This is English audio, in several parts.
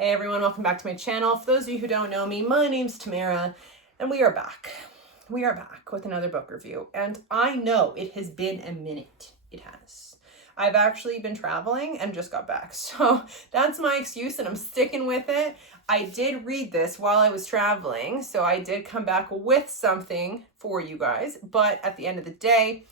Hey everyone, welcome back to my channel. For those of you who don't know me, my name's Tamara, and we are back. We are back with another book review, and I know it has been a minute. It has. I've actually been traveling and just got back, so that's my excuse, and I'm sticking with it. I did read this while I was traveling, so I did come back with something for you guys, but at the end of the day,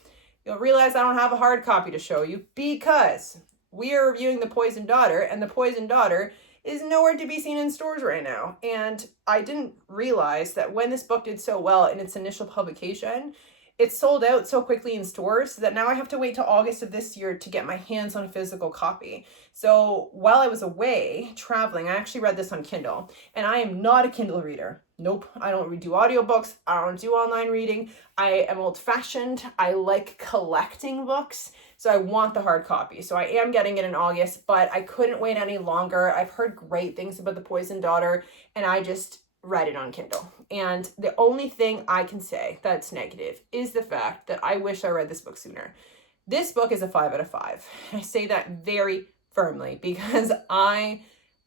you'll realize I don't have a hard copy to show you because we are reviewing The Poisoned Daughter, and The Poisoned Daughter is nowhere to be seen in stores right now. And I didn't realize that when this book did so well in its initial publication, it sold out so quickly in stores that now I have to wait till August of this year to get my hands on a physical copy. So while I was away traveling, I actually read this on Kindle, and I am not a Kindle reader. Nope, I don't do audiobooks. I don't do online reading. I am old-fashioned. I like collecting books, so I want the hard copy. So I am getting it in August, but I couldn't wait any longer. I've heard great things about The Poisoned Daughter, and I just read it on Kindle. And the only thing I can say that's negative is the fact that I wish I read this book sooner. This book is a 5 out of 5. I say that very firmly because I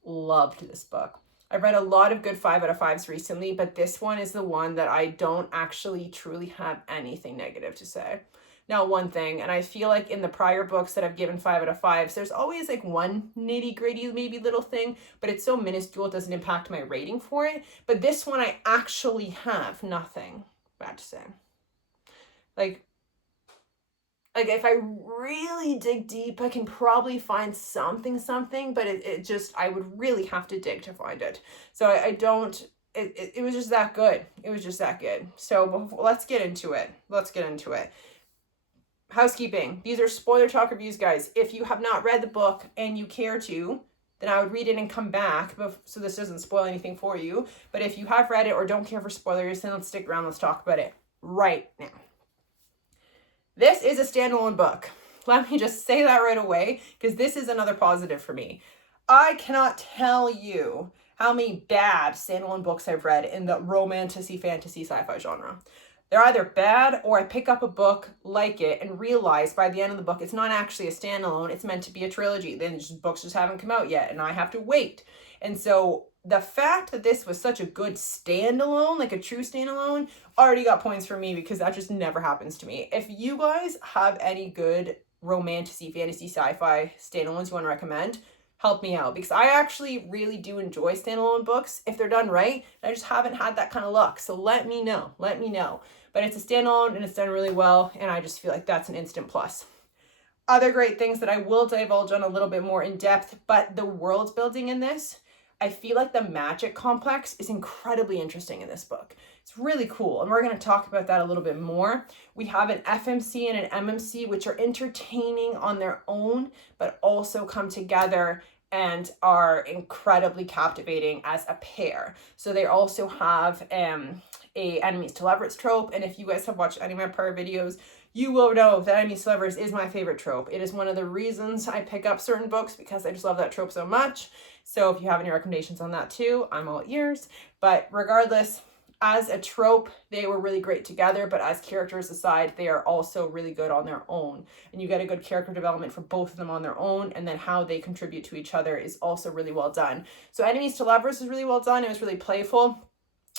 loved this book. I've read a lot of good 5 out of 5s recently, but this one is the one that I don't actually truly have anything negative to say. Now, one thing, and I feel like in the prior books that I've given 5 out of 5s, there's always like one nitty-gritty maybe little thing, but it's so minuscule it doesn't impact my rating for it. But this one I actually have nothing bad to say. Like if I really dig deep, I can probably find something, but it just, I would really have to dig to find it. So I don't, it was just that good. It was just that good. So let's get into it. Housekeeping. These are spoiler talk reviews, guys. If you have not read the book and you care to, then I would read it and come back, so this doesn't spoil anything for you. But if you have read it or don't care for spoilers, then let's stick around. Let's talk about it right now. This is a standalone book. Let me just say that right away, because this is another positive for me. I cannot tell you how many bad standalone books I've read in the romantasy, fantasy, sci-fi genre. They're either bad, or I pick up a book like it and realize by the end of the book it's not actually a standalone, it's meant to be a trilogy. Then books just haven't come out yet and I have to wait. And so the fact that this was such a good standalone, like a true standalone, already got points for me because that just never happens to me. If you guys have any good romantasy, fantasy, sci-fi standalones you want to recommend, help me out, because I actually really do enjoy standalone books if they're done right. I just haven't had that kind of luck. So let me know. But it's a standalone and it's done really well, and I just feel like that's an instant plus. Other great things that I will divulge on a little bit more in depth, but the world building in this, I feel like the magic complex is incredibly interesting in this book. It's really cool, and we're going to talk about that a little bit more. We have an FMC and an MMC, which are entertaining on their own, but also come together and are incredibly captivating as a pair. So they also have a enemies to lovers trope, and if you guys have watched any of my prior videos, you will know that enemies to lovers is my favorite trope. It is one of the reasons I pick up certain books, because I just love that trope so much. So if you have any recommendations on that too, I'm all ears. But regardless, as a trope, they were really great together, but as characters aside, they are also really good on their own. And you get a good character development for both of them on their own, and then how they contribute to each other is also really well done. So enemies to lovers is really well done. It was really playful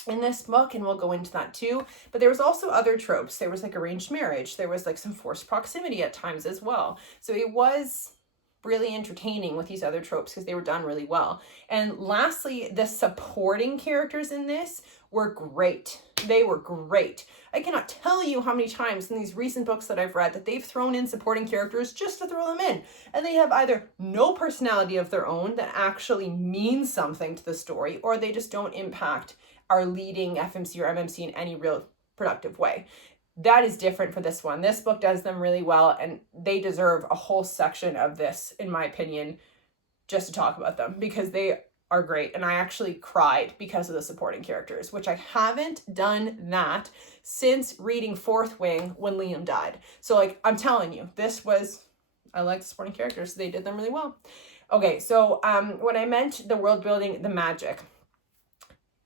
in this book, and we'll go into that too. But there was also other tropes. There was like arranged marriage. There was like some forced proximity at times as well. So it was really entertaining with these other tropes because they were done really well. And lastly, the supporting characters in this were great. They were great. I cannot tell you how many times in these recent books that I've read that they've thrown in supporting characters just to throw them in. And they have either no personality of their own that actually means something to the story, or they just don't impact our leading FMC or MMC in any real productive way. That is different for this one. This book does them really well, and they deserve a whole section of this, in my opinion, just to talk about them, because they are great. And I actually cried because of the supporting characters, which I haven't done that since reading Fourth Wing when Liam died. So like, I'm telling you, I like the supporting characters. They did them really well. Okay, so when I meant the world building, the magic,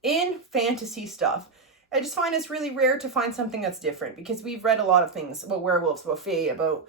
in fantasy stuff, I just find it's really rare to find something that's different, because we've read a lot of things about werewolves, about fae, about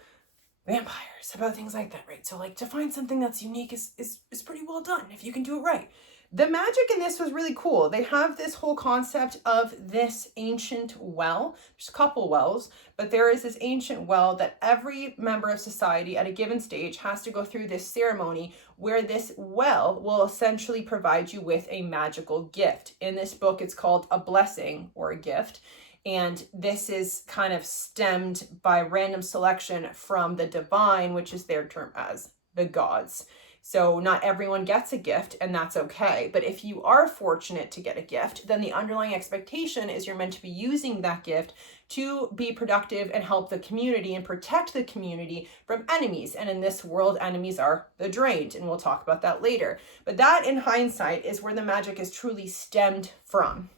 vampires, about things like that, right? So like, to find something that's unique is pretty well done if you can do it right. The magic in this was really cool. They have this whole concept of this ancient well. There's a couple wells, but there is this ancient well that every member of society at a given stage has to go through this ceremony where this well will essentially provide you with a magical gift. In this book, it's called a blessing or a gift. And this is kind of stemmed by random selection from the divine, which is their term as the gods. So not everyone gets a gift, and that's okay. But if you are fortunate to get a gift, then the underlying expectation is you're meant to be using that gift to be productive and help the community and protect the community from enemies. And in this world, enemies are the drained, and we'll talk about that later. But that, in hindsight, is where the magic is truly stemmed from.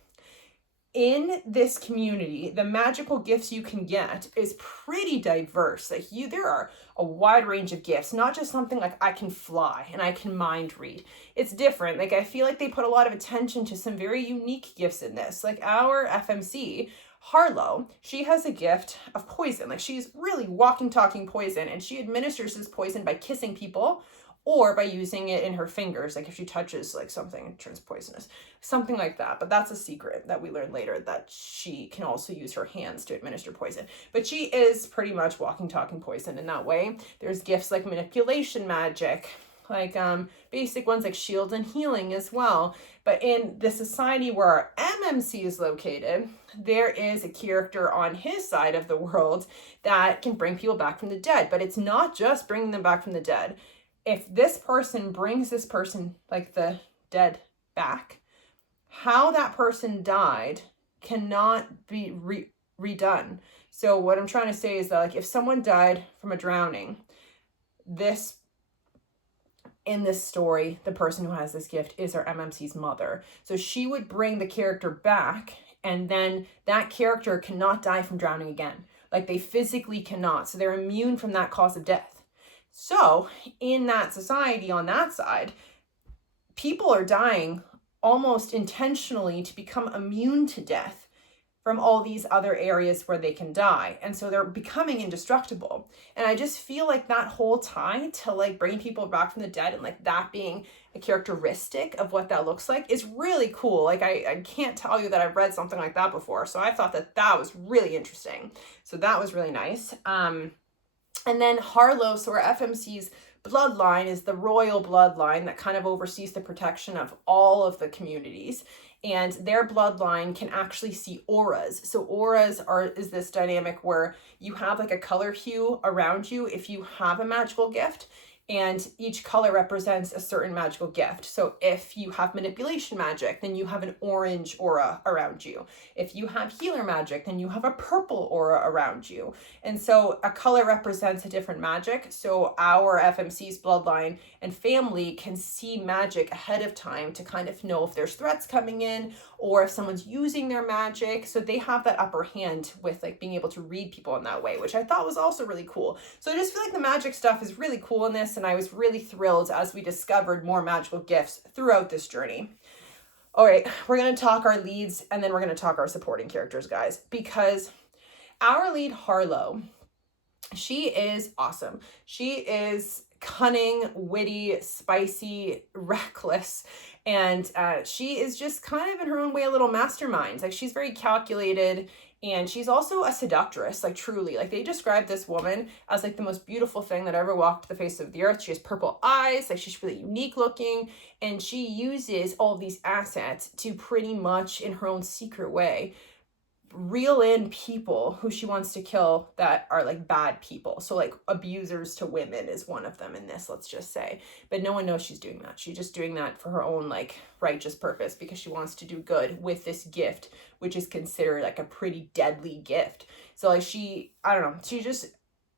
In this community, the magical gifts you can get is pretty diverse. Like there are a wide range of gifts, not just something like I can fly and I can mind read. It's different. Like I feel like they put a lot of attention to some very unique gifts in this. Like our FMC, Harlow, she has a gift of poison. Like she's really walking, talking poison, and she administers this poison by kissing people or by using it in her fingers. Like if she touches like something, it turns poisonous, something like that. But that's a secret that we learn later, that she can also use her hands to administer poison. But she is pretty much walking, talking poison in that way. There's gifts like manipulation magic, like basic ones like shield and healing as well. But in the society where our MMC is located, there is a character on his side of the world that can bring people back from the dead. But it's not just bringing them back from the dead. If this person brings this person, like the dead, back, how that person died cannot be redone. So what I'm trying to say is that like if someone died from a drowning, in this story, the person who has this gift is our MMC's mother. So she would bring the character back, and then that character cannot die from drowning again. Like they physically cannot. So they're immune from that cause of death. So in that society on that side, people are dying almost intentionally to become immune to death from all these other areas where they can die. And so they're becoming indestructible. And I just feel like that whole tie to like bringing people back from the dead and like that being a characteristic of what that looks like is really cool. Like I can't tell you that I've read something like that before. So I thought that was really interesting. So that was really nice. And then Harlow, so our FMC's bloodline is the royal bloodline that kind of oversees the protection of all of the communities. And their bloodline can actually see auras. So auras is this dynamic where you have like a color hue around you if you have a magical gift. And each color represents a certain magical gift. So if you have manipulation magic, then you have an orange aura around you. If you have healer magic, then you have a purple aura around you. And so a color represents a different magic. So our FMC's bloodline and family can see magic ahead of time to kind of know if there's threats coming in or if someone's using their magic. So they have that upper hand with like being able to read people in that way, which I thought was also really cool. So I just feel like the magic stuff is really cool in this. And I was really thrilled as we discovered more magical gifts throughout this journey. All right, we're going to talk our leads and then we're going to talk our supporting characters, guys, because our lead Harlow, she is awesome. She is cunning, witty, spicy, reckless, and she is just kind of in her own way a little mastermind. Like she's very calculated. And she's also a seductress, like truly. Like they describe this woman as like the most beautiful thing that ever walked the face of the earth. She has purple eyes, like she's really unique looking. And she uses all of these assets to pretty much, in her own secret way, reel in people who she wants to kill that are like bad people. So like abusers to women is one of them in this, let's just say. But no one knows she's doing that. She's just doing that for her own like righteous purpose because she wants to do good with this gift, which is considered like a pretty deadly gift. So like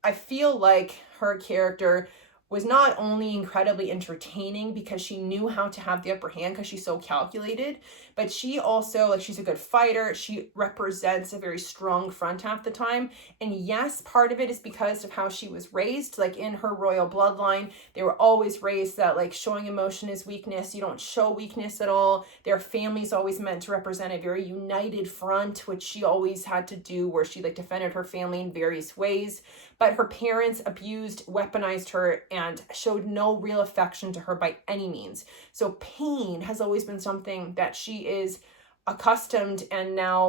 I feel like her character was not only incredibly entertaining because she knew how to have the upper hand because she's so calculated, but she also, like, she's a good fighter. She represents a very strong front half the time. And yes, part of it is because of how she was raised. Like in her royal bloodline, they were always raised that like showing emotion is weakness. You don't show weakness at all. Their family's always meant to represent a very united front, which she always had to do, where she like defended her family in various ways. But her parents abused, weaponized her, and showed no real affection to her by any means. So pain has always been something that she is accustomed and now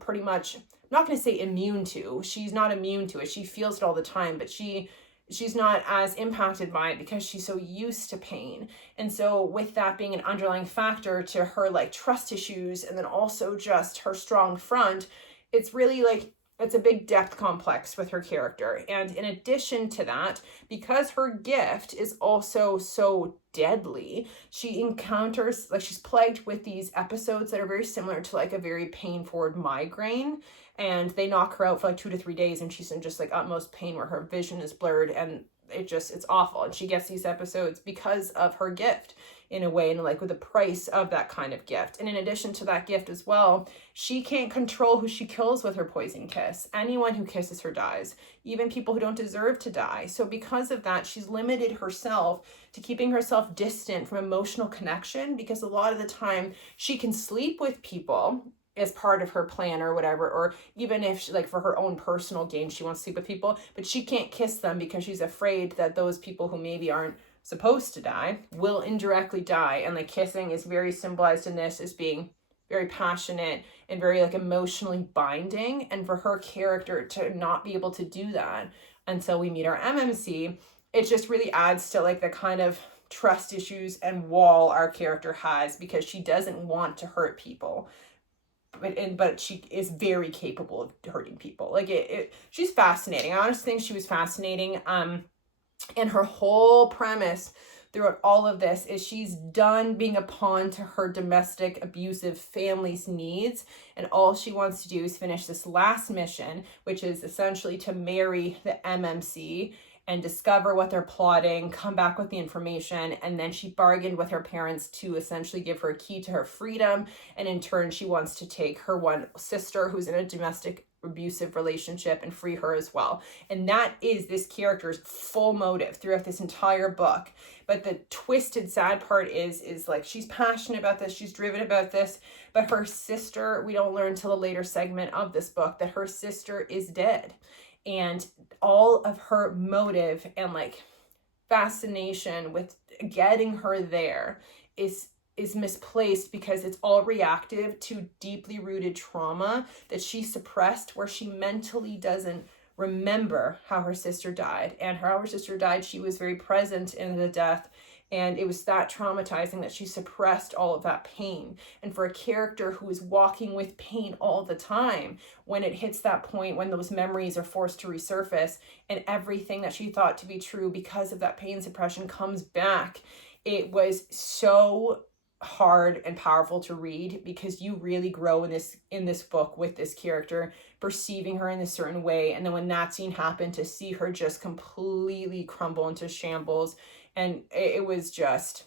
pretty much, I'm not going to say immune to. She's not immune to it. She feels it all the time, but she's not as impacted by it because she's so used to pain. And so with that being an underlying factor to her like trust issues and then also just her strong front, it's really like, it's a big depth complex with her character. And in addition to that, because her gift is also so deadly, she encounters, like she's plagued with these episodes that are very similar to like a very pain-forward migraine. And they knock her out for like 2 to 3 days and she's in just like utmost pain where her vision is blurred and it's awful. And she gets these episodes because of her gift in a way, and like with the price of that kind of gift. And in addition to that gift as well, she can't control who she kills with her poison kiss. Anyone who kisses her dies, even people who don't deserve to die. So because of that, she's limited herself to keeping herself distant from emotional connection, because a lot of the time she can sleep with people as part of her plan or whatever, or even if she, like for her own personal gain, she wants to sleep with people, but she can't kiss them because she's afraid that those people who maybe aren't supposed to die will indirectly die. And like kissing is very symbolized in this as being very passionate and very like emotionally binding. And for her character to not be able to do that until we meet our MMC, it just really adds to like the kind of trust issues and wall our character has, because she doesn't want to hurt people. But she is very capable of hurting people. Like she's fascinating. I honestly think she was fascinating. And her whole premise throughout all of this is she's done being a pawn to her domestic abusive family's needs, and all she wants to do is finish this last mission, which is essentially to marry the MMC and discover what they're plotting, come back with the information, and then she bargained with her parents to essentially give her a key to her freedom, and in turn she wants to take her one sister who's in a domestic abusive relationship and free her as well. And that is this character's full motive throughout this entire book. But the twisted sad part is like she's passionate about this, she's driven about this, but her sister, we don't learn till a later segment of this book that her sister is dead. And all of her motive and like fascination with getting her there is misplaced, because it's all reactive to deeply rooted trauma that she suppressed, where she mentally doesn't remember how her sister died. And how her sister died, she was very present in the death, and it was that traumatizing that she suppressed all of that pain. And for a character who is walking with pain all the time, when it hits that point when those memories are forced to resurface and everything that she thought to be true because of that pain suppression comes back, it was so hard and powerful to read, because you really grow in this book with this character, perceiving her in a certain way. And then when that scene happened, to see her just completely crumble into shambles, and it was just,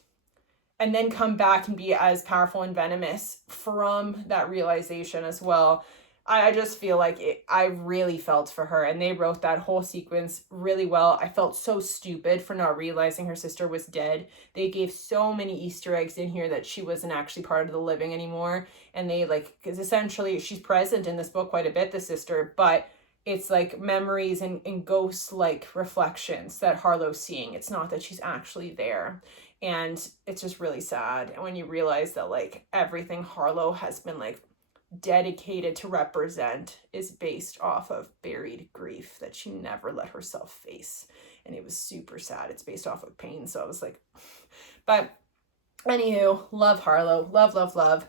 and then come back and be as powerful and venomous from that realization as well. I just feel like I really felt for her, and they wrote that whole sequence really well. I felt so stupid for not realizing her sister was dead. They gave so many Easter eggs in here that she wasn't actually part of the living anymore. And they like, because essentially she's present in this book quite a bit, the sister, but it's like memories and ghost-like reflections that Harlow's seeing. It's not that she's actually there. And it's just really sad. And when you realize that like everything Harlow has been like dedicated to represent is based off of buried grief that she never let herself face, and it was super sad. It's based off of pain, so I was like, but anywho, love Harlow, love.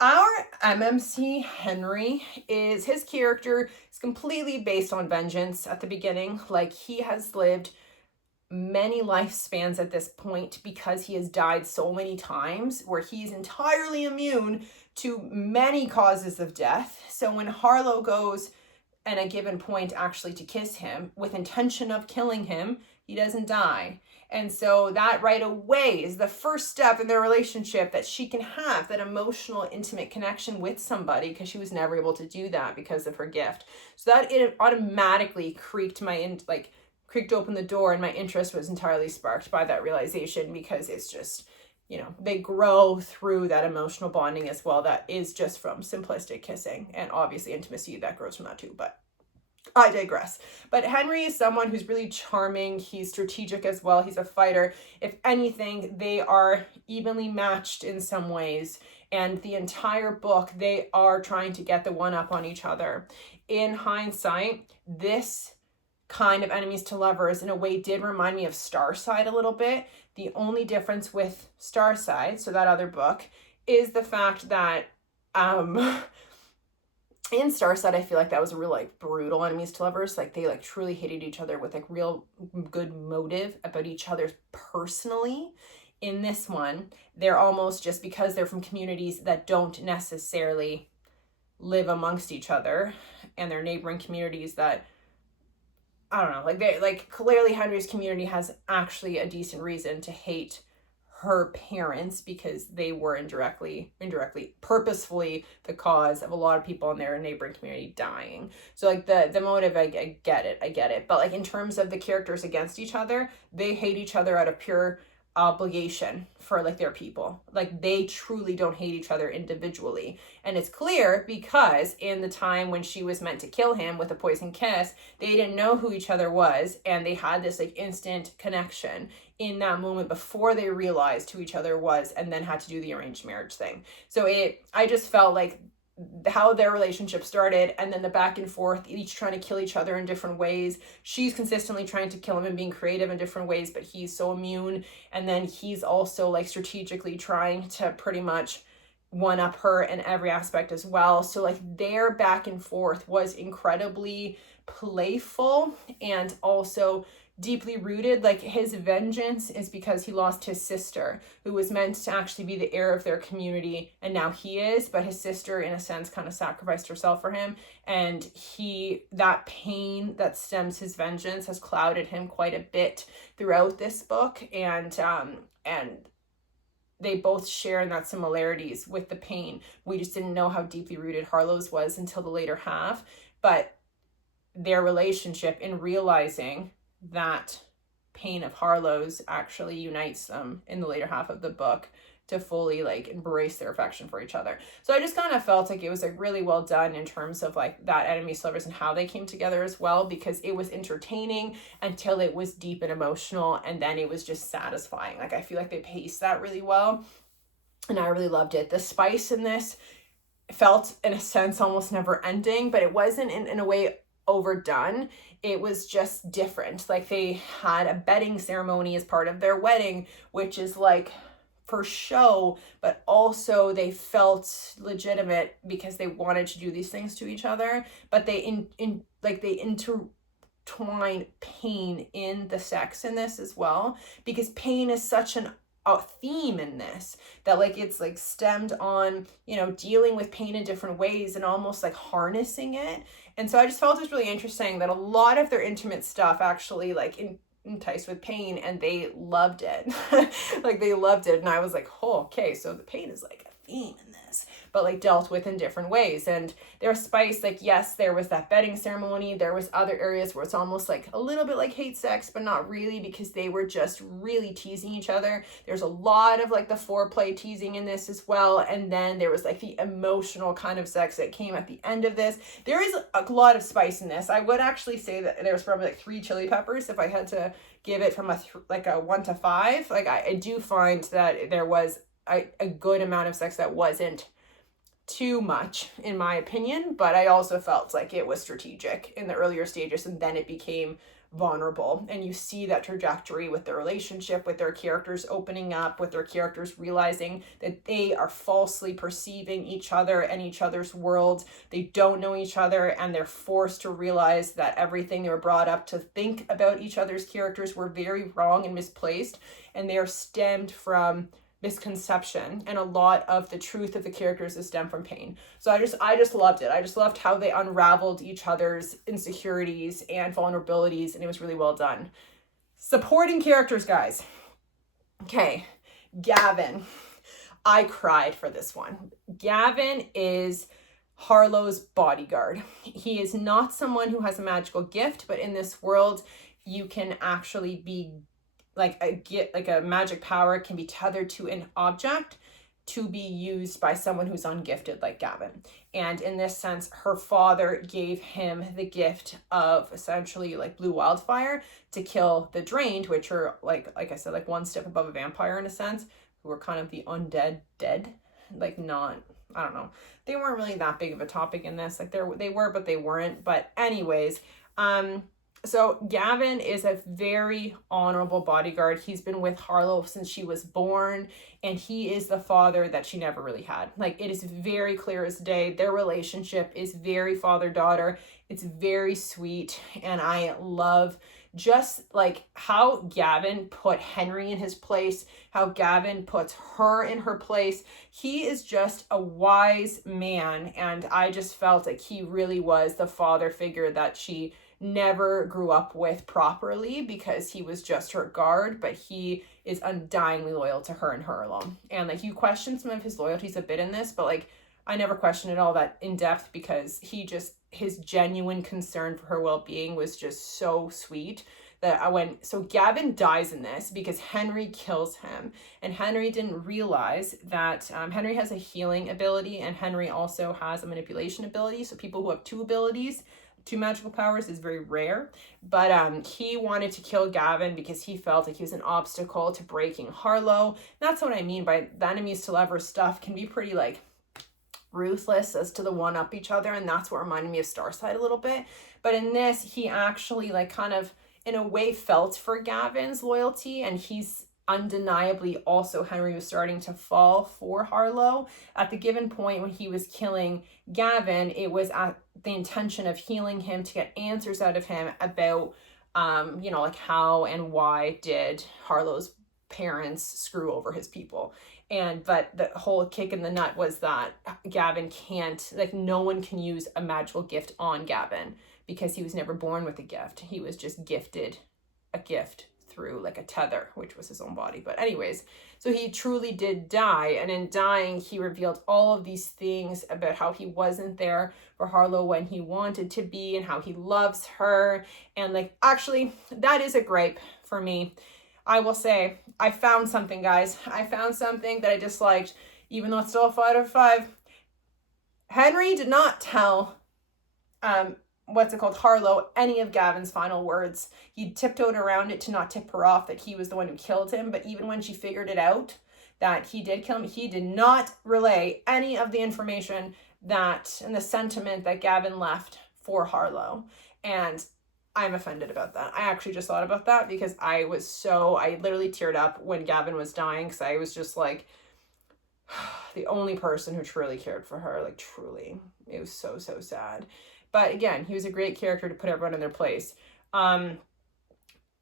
Our MMC Henry, is his character is completely based on vengeance at the beginning. Like, he has lived many lifespans at this point because he has died so many times, where he's entirely immune to many causes of death. So when Harlow goes at a given point actually to kiss him with intention of killing him, he doesn't die. And so that right away is the first step in their relationship, that she can have that emotional, intimate connection with somebody, because she was never able to do that because of her gift. So that it automatically creaked open the door, and my interest was entirely sparked by that realization, because it's just, you know, they grow through that emotional bonding as well. That is just from simplistic kissing, and obviously intimacy that grows from that too. But I digress. But Henry is someone who's really charming. He's strategic as well. He's a fighter. If anything, they are evenly matched in some ways. And the entire book, they are trying to get the one up on each other. In hindsight, this kind of enemies to lovers in a way did remind me of Starside a little bit. The only difference with Starside, so that other book, is the fact that in Starside, I feel like that was a real like brutal enemies to lovers. Like they like truly hated each other with like real good motive about each other personally. In this one, they're almost just because they're from communities that don't necessarily live amongst each other, and they're neighboring communities that, I don't know, like they like clearly Henry's community has actually a decent reason to hate her parents because they were indirectly, purposefully the cause of a lot of people in their neighboring community dying. So like the motive, I get it. But like in terms of the characters against each other, they hate each other out of pure obligation for like their people. Like they truly don't hate each other individually. And it's clear because in the time when she was meant to kill him with a poison kiss, they didn't know who each other was, and they had this like instant connection in that moment before they realized who each other was, and then had to do the arranged marriage thing. So I just felt like how their relationship started, and then the back and forth, each trying to kill each other in different ways. She's consistently trying to kill him and being creative in different ways, but he's so immune. And then he's also like strategically trying to pretty much one up her in every aspect as well. So like their back and forth was incredibly playful and also deeply rooted. Like his vengeance is because he lost his sister, who was meant to actually be the heir of their community, and now he is, but his sister in a sense kind of sacrificed herself for him, and that pain that stems his vengeance has clouded him quite a bit throughout this book. And they both share in that similarities with the pain. We just didn't know how deeply rooted Harlow's was until the later half, but their relationship in realizing that pain of Harlow's actually unites them in the later half of the book to fully like embrace their affection for each other. So I just kind of felt like it was like really well done in terms of like that enemies to lovers and how they came together as well, because it was entertaining until it was deep and emotional, and then it was just satisfying. Like I feel like they paced that really well, and I really loved it. The spice in this felt in a sense almost never ending, but it wasn't in a way overdone. It was just different. Like they had a bedding ceremony as part of their wedding, which is like for show, but also they felt legitimate because they wanted to do these things to each other, but they intertwine pain in the sex in this as well, because pain is such a theme in this that like it's like stemmed on, you know, dealing with pain in different ways and almost like harnessing it. And so I just felt it was really interesting that a lot of their intimate stuff actually like enticed with pain, and they loved it. Like they loved it, and I was like, oh, okay, so the pain is like a theme in this, but like dealt with in different ways. And their spice, like yes, there was that bedding ceremony, there was other areas where it's almost like a little bit like hate sex, but not really, because they were just really teasing each other. There's a lot of like the foreplay teasing in this as well, and then there was like the emotional kind of sex that came at the end of this. There is a lot of spice in this. I would actually say that there's probably like 3 chili peppers if I had to give it from a 1 to 5. Like I do find that there was a good amount of sex that wasn't too much in my opinion, but I also felt like it was strategic in the earlier stages, and then it became vulnerable. And you see that trajectory with their relationship, with their characters opening up, with their characters realizing that they are falsely perceiving each other and each other's world. They don't know each other, and they're forced to realize that everything they were brought up to think about each other's characters were very wrong and misplaced, and they are stemmed from misconception, and a lot of the truth of the characters is stemmed from pain. So I just loved it. I just loved how they unraveled each other's insecurities and vulnerabilities, and it was really well done. Supporting characters, guys. Okay, Gavin. I cried for this one. Gavin is Harlow's bodyguard. He is not someone who has a magical gift, but in this world, you can actually be like a magic power can be tethered to an object to be used by someone who's ungifted like Gavin. And in this sense, her father gave him the gift of essentially like blue wildfire to kill the drained, which are like I said, like one step above a vampire in a sense, who are kind of the undead dead, like not, I don't know. They weren't really that big of a topic in this. Like they were, but they weren't. But anyways, so Gavin is a very honorable bodyguard. He's been with Harlow since she was born, and he is the father that she never really had. Like, it is very clear as day. Their relationship is very father-daughter. It's very sweet, and I love just like how Gavin put Henry in his place, how Gavin puts her in her place. He is just a wise man, and I just felt like he really was the father figure that she never grew up with properly, because he was just her guard, but he is undyingly loyal to her and her alone. And like, you question some of his loyalties a bit in this, but like, I never questioned it all that in depth, because his genuine concern for her well-being was just so sweet that so Gavin dies in this because Henry kills him, and Henry didn't realize that Henry has a healing ability, and Henry also has a manipulation ability. So people who have two abilities, two magical powers, is very rare. But he wanted to kill Gavin because he felt like he was an obstacle to breaking Harlow. That's what I mean by the enemies to lovers stuff can be pretty like ruthless as to the one up each other, and that's what reminded me of Starside a little bit. But in this, he actually like kind of in a way felt for Gavin's loyalty, and he's undeniably also, Henry was starting to fall for Harlow. At the given point when he was killing Gavin, it was at the intention of healing him to get answers out of him about like how and why did Harlow's parents screw over his people. But the whole kick in the nut was that Gavin can't, like, no one can use a magical gift on Gavin because he was never born with a gift. He was just gifted a gift through like a tether, which was his own body. But anyways, so he truly did die, and in dying he revealed all of these things about how he wasn't there for Harlow when he wanted to be, and how he loves her. And like, actually, that is a gripe for me. I will say, I found something, guys. I found something that I disliked, even though it's still a 5 out of 5. Henry did not tell Harlow any of Gavin's final words. He tiptoed around it to not tip her off that he was the one who killed him. But even when she figured it out that he did kill him, he did not relay any of the information that and the sentiment that Gavin left for Harlow. And I'm offended about that. I actually just thought about that because I literally teared up when Gavin was dying, because I was just like, the only person who truly cared for her, like truly. It was so, so sad. But again, he was a great character to put everyone in their place.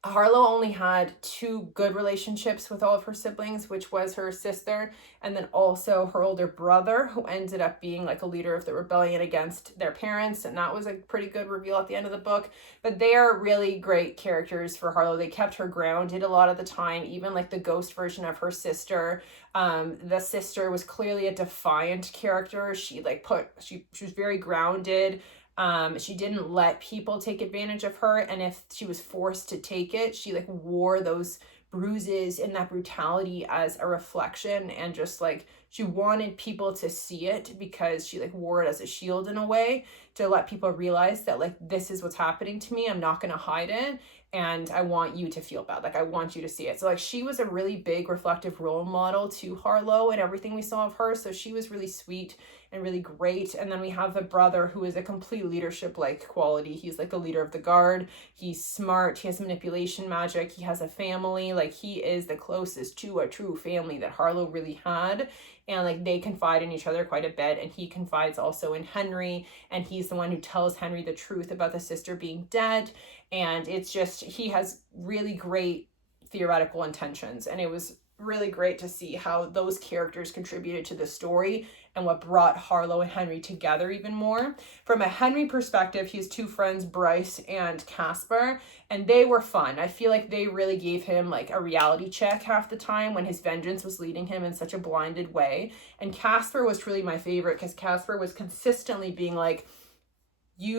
Harlow only had 2 good relationships with all of her siblings, which was her sister and then also her older brother, who ended up being like a leader of the rebellion against their parents. And that was a pretty good reveal at the end of the book. But they are really great characters for Harlow. They kept her grounded a lot of the time, even like the ghost version of her sister. The sister was clearly a defiant character. She was very grounded. She didn't let people take advantage of her, and if she was forced to take it, she like wore those bruises and that brutality as a reflection, and just like she wanted people to see it because she like wore it as a shield in a way to let people realize that like, this is what's happening to me, I'm not going to hide it, and I want you to feel bad, like I want you to see it. So like, she was a really big reflective role model to Harlow and everything we saw of her, so she was really sweet and really great. And then we have the brother, who is a complete leadership like quality. He's like the leader of the guard. He's smart. He has manipulation magic. He has a family. Like, he is the closest to a true family that Harlow really had. And like, they confide in each other quite a bit. And he confides also in Henry. And he's the one who tells Henry the truth about the sister being dead. And it's just, he has really great theoretical intentions. And it was really great to see how those characters contributed to the story and what brought Harlow and Henry together even more. From a Henry perspective, he has 2 friends, Bryce and Casper, and they were fun. I feel like they really gave him like a reality check half the time when his vengeance was leading him in such a blinded way. And Casper was truly my favorite, because Casper was consistently being like, he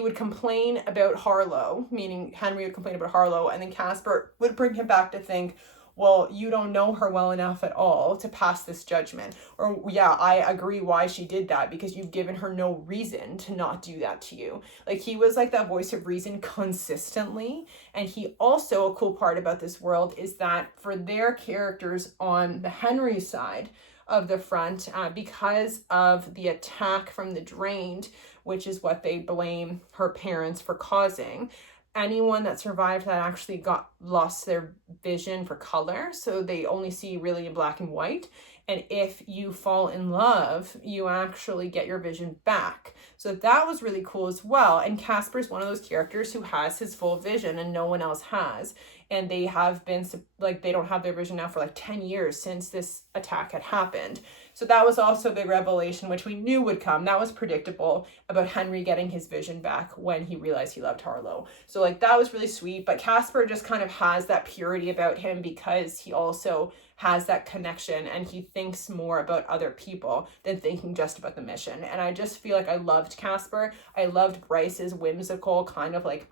would complain about Harlow, meaning Henry would complain about Harlow, and then Casper would bring him back to think, well, you don't know her well enough at all to pass this judgment. Or, yeah, I agree why she did that, because you've given her no reason to not do that to you. Like, he was like that voice of reason consistently. And he also, a cool part about this world is that for their characters on the Henry side of the front, because of the attack from the Drained, which is what they blame her parents for causing, anyone that survived that actually lost their vision for color, so they only see really in black and white. And if you fall in love, you actually get your vision back. So that was really cool as well. And Casper's one of those characters who has his full vision and no one else has. And they have been, like, they don't have their vision now for like 10 years since this attack had happened. So that was also a big revelation, which we knew would come. That was predictable, about Henry getting his vision back when he realized he loved Harlow. So like, that was really sweet. But Casper just kind of has that purity about him, because he also has that connection and he thinks more about other people than thinking just about the mission. And I just feel like I loved Casper. I loved Bryce's whimsical kind of like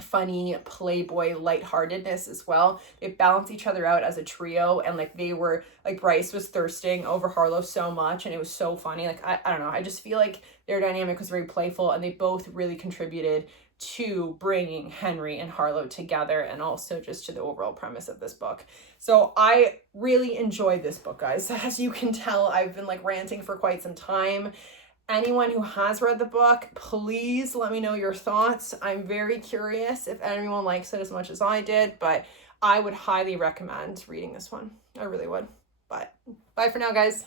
funny playboy lightheartedness as well. They balance each other out as a trio, and like, they were like, Bryce was thirsting over Harlow so much and it was so funny. Like, I don't know, I just feel like their dynamic was very playful, and they both really contributed to bringing Henry and Harlow together, and also just to the overall premise of this book. So I really enjoyed this book, guys. As you can tell, I've been like ranting for quite some time. Anyone who has read the book, please let me know your thoughts. I'm very curious if anyone likes it as much as I did, but I would highly recommend reading this one. I really would. But bye for now, guys.